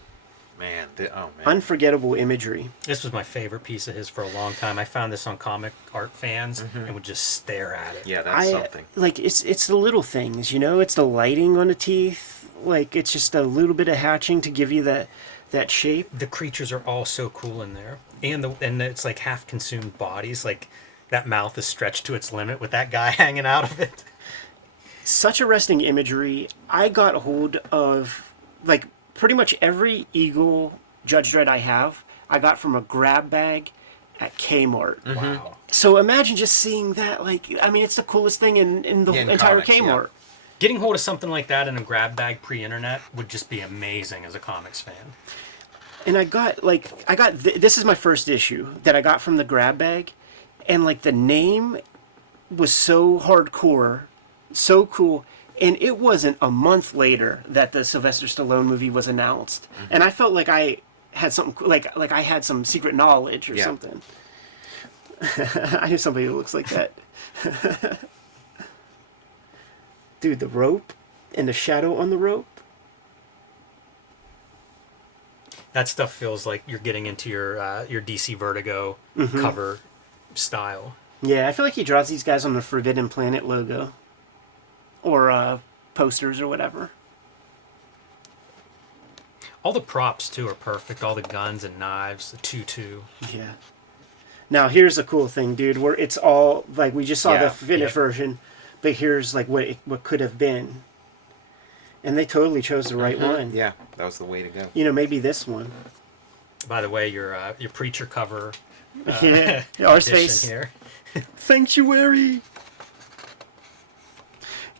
Man. Oh, man. Unforgettable imagery. This was my favorite piece of his for a long time. I found this on Comic Art Fans and would just stare at it. Yeah, that's something. Like it's the little things, you know. It's the lighting on the teeth. Like it's just a little bit of hatching to give you that shape. The creatures are all so cool in there, and it's like half consumed bodies. Like that mouth is stretched to its limit with that guy hanging out of it. Such arresting imagery. I got hold of like pretty much every Eagle Judge Dredd I have. I got from a grab bag at Kmart. Wow. So imagine just seeing that. Like I mean, it's the coolest thing in the Yeah, in entire comics, yeah. Kmart. Getting hold of something like that in a grab bag pre-internet would just be amazing as a comics fan. And I got this is my first issue that I got from the grab bag, and like the name was so hardcore, so cool, and it wasn't a month later that the Sylvester Stallone movie was announced, and I felt like I had something like I had some secret knowledge or Yeah. something. I knew somebody who looks like that. Dude, the rope and the shadow on the rope. That stuff feels like you're getting into your DC Vertigo cover style. Yeah, I feel like he draws these guys on the Forbidden Planet logo. Or posters or whatever. All the props too are perfect. All the guns and knives, the tutu. Yeah. Now here's a cool thing, dude, where it's all like we just saw Yeah, the finished yep. version, but here's like what could have been. And they totally chose the right one. Yeah, that was the way to go. You know, maybe this one. By the way, your preacher cover Yeah. Our edition space. here. Sanctuary.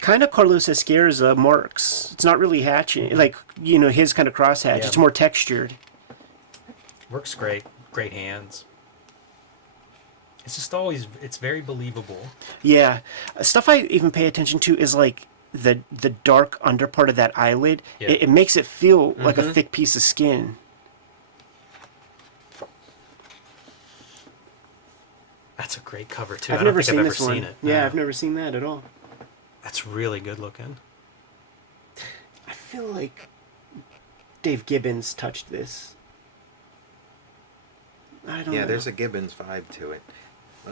Kind of Carlos Esquerza marks. It's not really hatching, like you know his kind of crosshatch. Yeah. It's more textured. Works great. Great hands. It's just always, it's very believable. Yeah, stuff I even pay attention to is like the dark under part of that eyelid. Yeah. It makes it feel like a thick piece of skin. That's a great cover too. I've I don't never think seen I've this ever one. seen it. Yeah, No. I've never seen that at all. That's really good looking. I feel like Dave Gibbons touched this. I don't know. Yeah, there's a Gibbons vibe to it.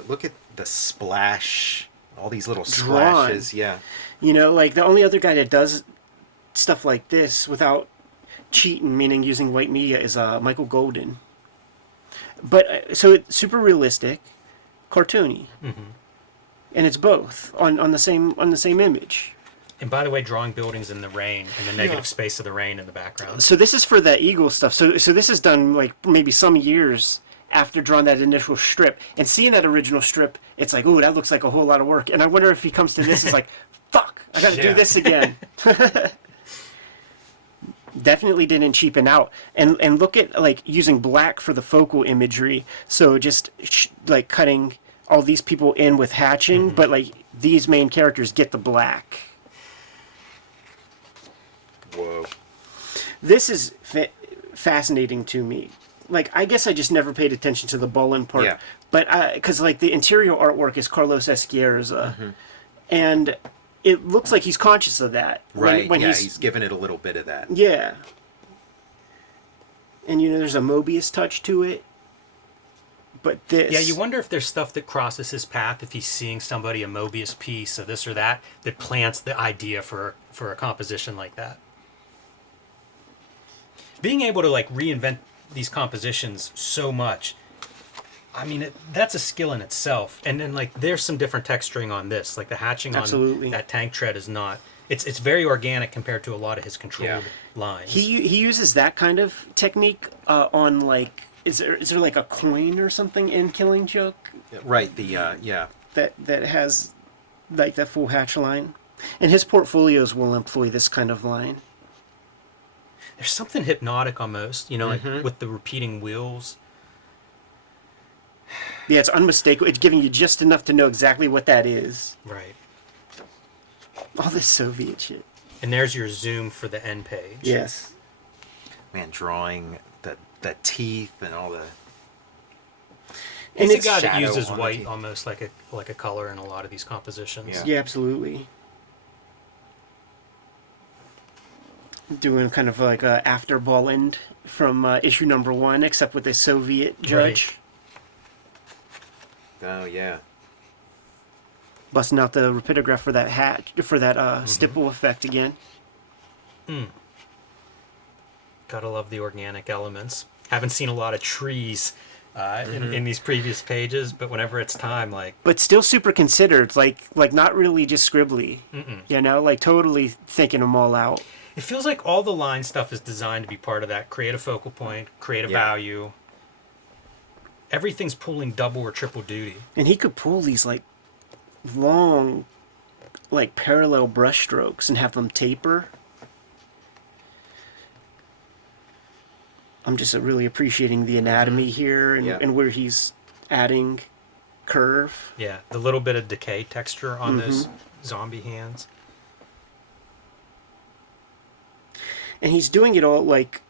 Look at the splash. All these little Drawn. splashes. Yeah. You know, like the only other guy that does stuff like this without cheating, meaning using white media, is Michael Golden. But so it's super realistic, cartoony, and it's both on the same image. And by the way, drawing buildings in the rain and the negative space of the rain in the background. So this is for the Eagle stuff. So this is done like maybe some years after drawing that initial strip, and seeing that original strip, it's like, ooh, that looks like a whole lot of work. And I wonder if he comes to this, is like, fuck, I got to do Yeah. this again. Definitely didn't cheapen out. And look at like using black for the focal imagery. So just like cutting all these people in with hatching, but like these main characters get the black. Whoa. This is fascinating to me. Like, I guess I just never paid attention to the Bolland part. Yeah. But, because, like, the interior artwork is Carlos Esquierza. And it looks like he's conscious of that. Right, when he's given it a little bit of that. Yeah. And, there's a Mobius touch to it. But this... Yeah, you wonder if there's stuff that crosses his path, if he's seeing somebody, a Mobius piece of this or that plants the idea for a composition like that. Being able to, like, reinvent these compositions so much, I mean, that's a skill in itself. And then, like, there's some different texturing on this. Like, the hatching Absolutely. on that tank tread is not... It's very organic compared to a lot of his controlled lines. He uses that kind of technique on, like... Is there like a coin or something in Killing Joke? Right, That has, like, that full hatch line? And his portfolios will employ this kind of line. There's something hypnotic almost, like with the repeating wheels. Yeah, it's unmistakable. It's giving you just enough to know exactly what that is. Right. All this Soviet shit. And there's your zoom for the end page. Yes. Man, drawing the teeth and all the... He's And a guy that shadow uses on the white teeth. almost like a color in a lot of these compositions. Yeah. Yeah, absolutely. Doing kind of like a after Bolland from issue number 1, except with a Soviet judge. Oh, yeah. Busting out the rapidograph for that stipple effect again. Gotta love the organic elements. Haven't seen a lot of trees in these previous pages, but whenever it's time, like... But still super considered, like not really just scribbly. Like totally thinking them all out. It feels like all the line stuff is designed to be part of that creative focal point, creative value. Everything's pulling double or triple duty. And he could pull these like long, like parallel brush strokes and have them taper. I'm just really appreciating the anatomy here and where he's adding curve. Yeah, the little bit of decay texture on those zombie hands. And he's doing it all, like,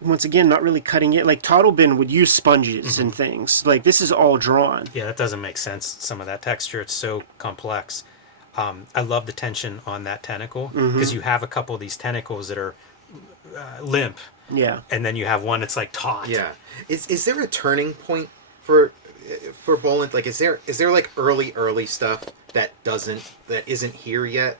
once again, not really cutting it. Like, Toddlebin would use sponges and things. Like, this is all drawn. Yeah, that doesn't make sense, some of that texture. It's so complex. I love the tension on that tentacle, because you have a couple of these tentacles that are limp. Yeah. And then you have one that's, like, taut. Yeah. Is there a turning point for Bolland? Like, is there like early stuff that isn't here yet?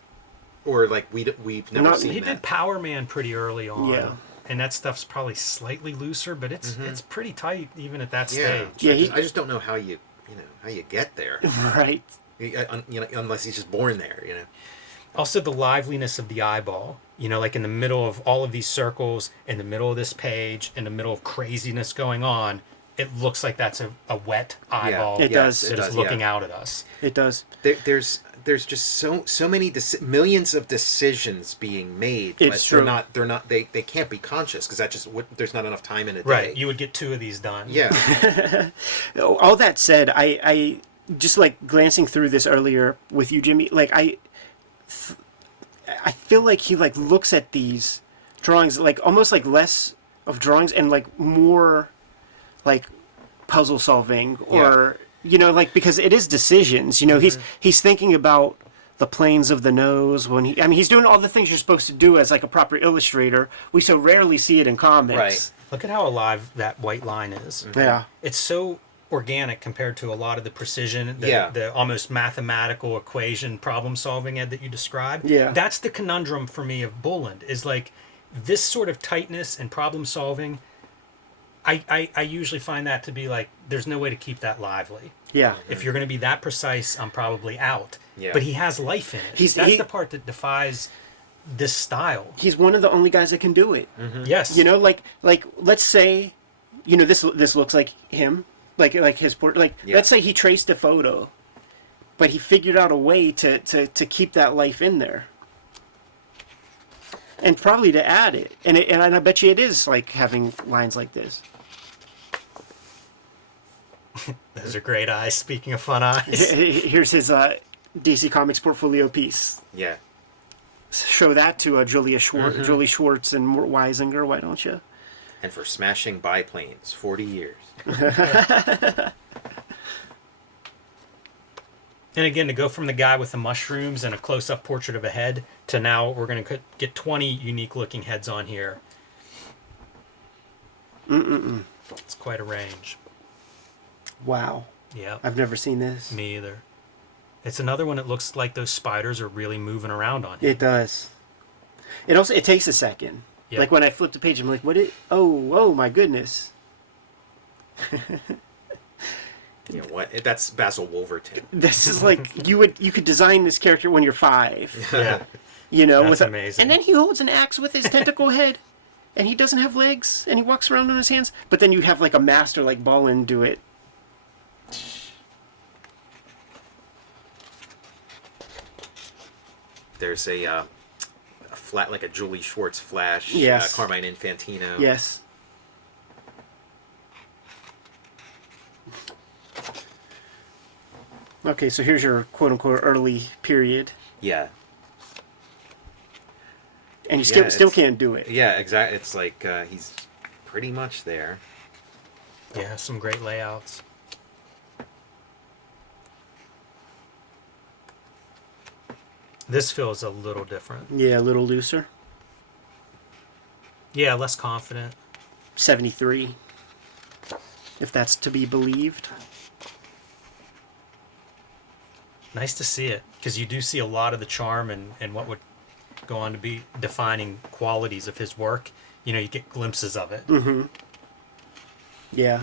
Or, like, we've never seen He that? did Power Man pretty early on. Yeah. And that stuff's probably slightly looser, but it's pretty tight even at that Yeah. stage. Yeah, I just don't know how you get there. Right. Unless he's just born there, Also, the liveliness of the eyeball. Like in the middle of all of these circles, in the middle of this page, in the middle of craziness going on, it looks like that's a wet eyeball It does. that is looking out at us. It does. There's just so many millions of decisions being made. It's true. They can't be conscious because there's not enough time in a day. Right, you would get 2 of these done. Yeah. All that said, I just like glancing through this earlier with you, Jimmy. Like I feel like he like looks at these drawings like almost like less of drawings and like more like puzzle solving or like because it is decisions. He's thinking about the planes of the nose when he's doing all the things you're supposed to do as like a proper illustrator. We so rarely see it in comics. Right. Look at how alive that white line is. Yeah. It's so organic compared to a lot of the precision, the almost mathematical equation problem solving, Ed, that you described. Yeah. That's the conundrum for me of Bolland, is like this sort of tightness and problem solving. I usually find that to be like, there's no way to keep that lively. Yeah. If you're going to be that precise, I'm probably out. Yeah. But he has life in it. That's the part that defies this style. He's one of the only guys that can do it. Yes. Like let's say, this looks like him, like his portrait. Let's say he traced a photo, but he figured out a way to keep that life in there, and probably to add it. And I bet you it is like having lines like this. Those are great eyes. Speaking of fun eyes. Here's his DC Comics portfolio piece. Yeah. show that to Julie Schwartz and Mort Weisinger, why don't you? And for smashing biplanes, 40 years. And again, to go from the guy with the mushrooms and a close-up portrait of a head to now we're going to get 20 unique-looking heads on here. It's quite a range. Wow. Yeah. I've never seen this. Me either. It's another one that looks like those spiders are really moving around on him. It does. It takes a second. Yep. Like when I flip the page, I'm like, oh my goodness. Yeah, what? That's Basil Wolverton. This is like you could design this character when you're 5. Yeah. You know, That's amazing. And then he holds an axe with his tentacle head, and he doesn't have legs, and he walks around on his hands. But then you have like a master like Bolland do it. There's a flat, like a Julie Schwartz Flash, Yes. Carmine Infantino. Yes. Okay, so here's your quote-unquote early period, Yeah. and you Yeah, still it's- can't do it. Yeah, exactly. It's like he's pretty much there. Yeah, some great layouts. This feels a little different. Yeah, a little looser. Yeah, less confident. 73, if that's to be believed. Nice to see it, because you do see a lot of the charm and what would go on to be defining qualities of his work. You know, you get glimpses of it. Yeah.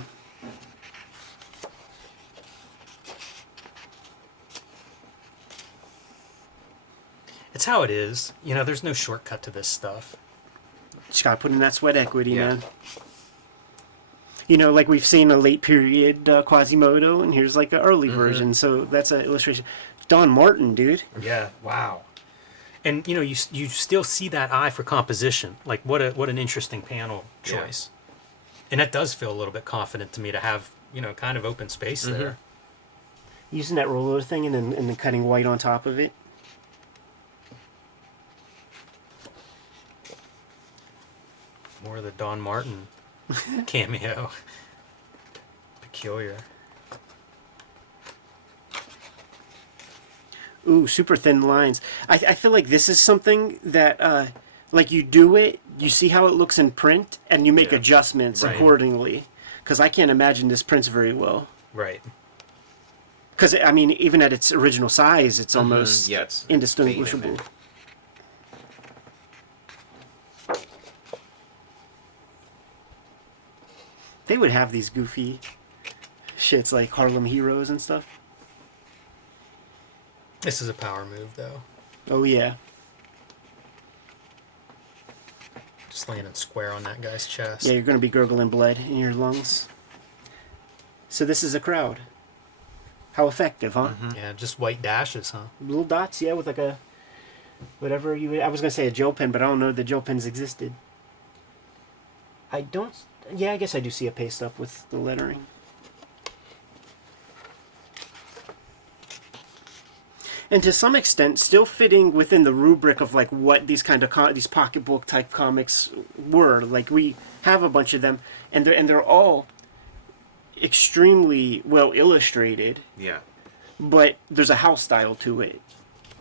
It's how it is. You know, there's no shortcut to this stuff. Just gotta put in that sweat equity, Yeah. man. You know, like we've seen a late period Quasimodo, and here's like an early version. So that's an illustration. Don Martin, dude. Yeah, wow. And you know, you still see that eye for composition. Like what an interesting panel choice. And that does feel a little bit confident to me to have, you know, kind of open space there. Using that roller thing and then cutting white on top of it. More of the Don Martin cameo. Peculiar. Ooh, super thin lines. I feel like this is something that, like you do it, you see how it looks in print, and you make Yeah. adjustments Right. accordingly. Because I can't imagine this prints very well. Right. Because, I mean, even at its original size, it's almost Yeah, it's indistinguishable. fading They would have these goofy shits like Harlem Heroes and stuff. This is a power move, though. Oh, yeah. Just landing square on that guy's chest. Yeah, you're going to be gurgling blood in your lungs. So this is a crowd. How effective, huh? Yeah, just white dashes, huh? Little dots, yeah, with like a... Whatever you... I was going to say a gel pen, but I don't know that gel pens existed. I don't... Yeah, I guess I do see a paste up with the lettering. And to some extent, still fitting within the rubric of like what these kind of these pocketbook type comics were. Like we have a bunch of them, and they're all extremely well illustrated. Yeah. But there's a house style to it,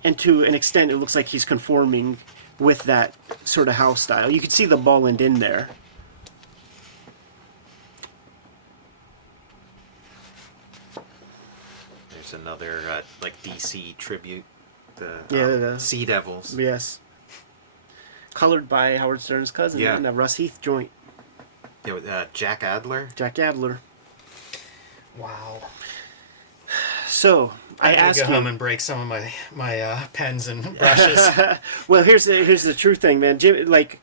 and to an extent, it looks like he's conforming with that sort of house style. You could see the Bolland in there. There's another like DC tribute. The Sea Devils. Yes. Colored by Howard Stern's cousin, Yeah. and a Russ Heath joint, You know, Jack Adler. Jack Adler. Wow. So I I'm gonna asked go home him. and break some of my pens and brushes. Well, here's the true thing, man. Jim, like,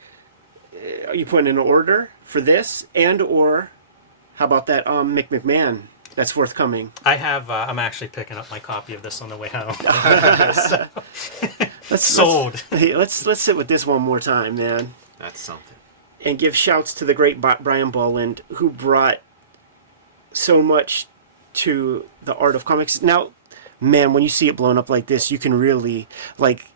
are you putting in an order for this, and or how about that Mick McMahon that's forthcoming? I have. I'm actually picking up my copy of this on the way home. Sold. Let's sit with this one more time, man, That's something. and give shouts to the great Brian Bolland, who brought so much to the art of comics. Now, man, when you see it blown up like this, you can really, like,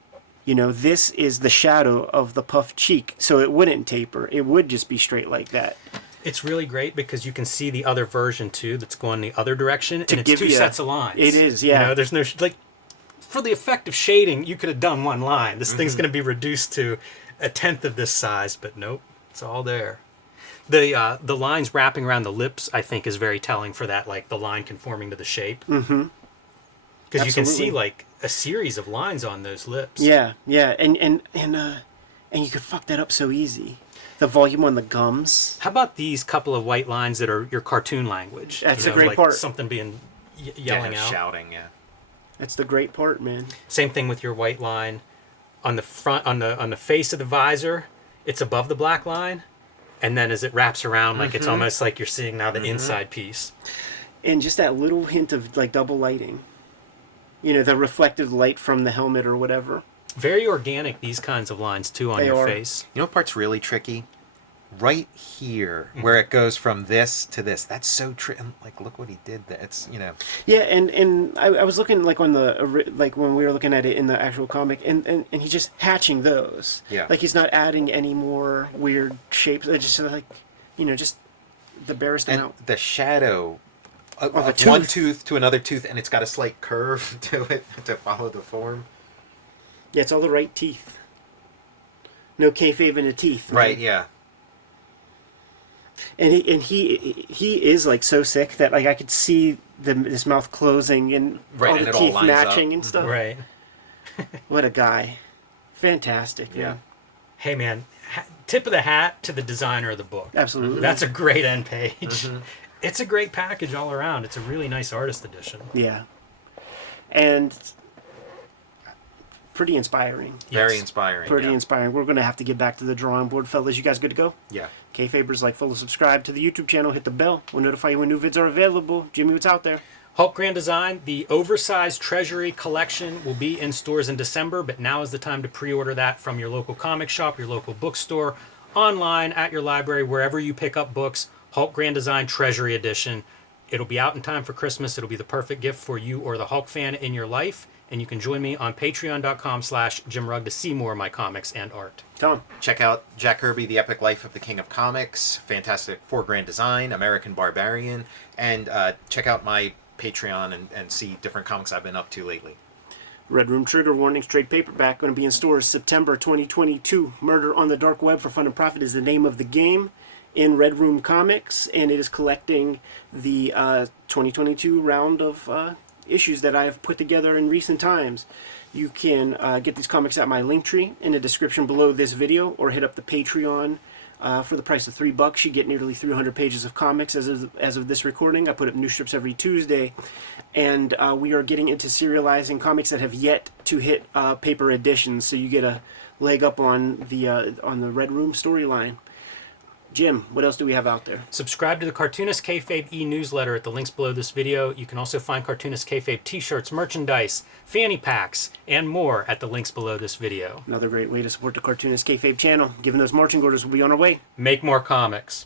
this is the shadow of the puffed cheek, so it wouldn't taper. It would just be straight like that. It's really great because you can see the other version too that's going the other direction, and it's give two you sets of lines. It is, yeah. There's no like for the effect of shading, you could have done one line. This thing's going to be reduced to a tenth of this size, but nope, it's all there. The lines wrapping around the lips, I think, is very telling for that, like the line conforming to the shape. Mm-hmm. Because you can see like a series of lines on those lips. Yeah, and you could fuck that up so easy. The volume on the gums. How about these couple of white lines that are your cartoon language? That's a great part. Something being yelling out, shouting. Yeah. That's the great part, man. Same thing with your white line on the front, on the face of the visor. It's above the black line, and then as it wraps around, like it's almost like you're seeing now the inside piece. And just that little hint of like double lighting. The reflected light from the helmet or whatever. Very organic, these kinds of lines too on your face. You know what part's really tricky? Right here, where it goes from this to this. That's so tricky. Like, look what he did there. It's, Yeah, and I was looking like on like when we were looking at it in the actual comic, and he's just hatching those. Yeah. Like he's not adding any more weird shapes. It's just like, just the barest and amount. the shadow of tooth. one tooth to another tooth, and it's got a slight curve to it to follow the form. Yeah, it's all the right teeth. No kayfabe in the teeth. Right, yeah. And he is like so sick that like I could see his mouth closing and all and the it all teeth lines matching up. and stuff. Right. What a guy. Fantastic, yeah. Hey man, tip of the hat to the designer of the book. Absolutely. That's a great end page. It's a great package all around. It's a really nice artist edition. Yeah. And pretty inspiring. Very inspiring. Pretty inspiring. We're going to have to get back to the drawing board, fellas. You guys good to go? Yeah. Kayfaber's like, follow, subscribe to the YouTube channel, hit the bell. We'll notify you when new vids are available. Jimmy, what's out there? Hulk Grand Design, the oversized Treasury collection will be in stores in December, but now is the time to pre-order that from your local comic shop, your local bookstore, online, at your library, wherever you pick up books. Hulk Grand Design Treasury Edition. It'll be out in time for Christmas. It'll be the perfect gift for you or the Hulk fan in your life. And you can join me on patreon.com/JimRugg to see more of my comics and art. Tom. Check out Jack Kirby, The Epic Life of the King of Comics. Fantastic 4 Grand Design, American Barbarian. And check out my Patreon and see different comics I've been up to lately. Red Room Trigger Warnings trade paperback going to be in stores September 2022. Murder on the Dark Web for Fun and Profit is the name of the game in Red Room Comics, and it is collecting the 2022 round of issues that I have put together in recent times. You can get these comics at my Linktree in the description below this video, or hit up the Patreon for the price of $3. You get nearly 300 pages of comics as of this recording. I put up new strips every Tuesday, and we are getting into serializing comics that have yet to hit paper editions, so you get a leg up on the Red Room storyline. Jim, what else do we have out there? Subscribe to the Cartoonist Kayfabe e-newsletter at the links below this video. You can also find Cartoonist Kayfabe t-shirts, merchandise, fanny packs, and more at the links below this video. Another great way to support the Cartoonist Kayfabe channel. Given those marching orders, we'll be on our way. Make more comics.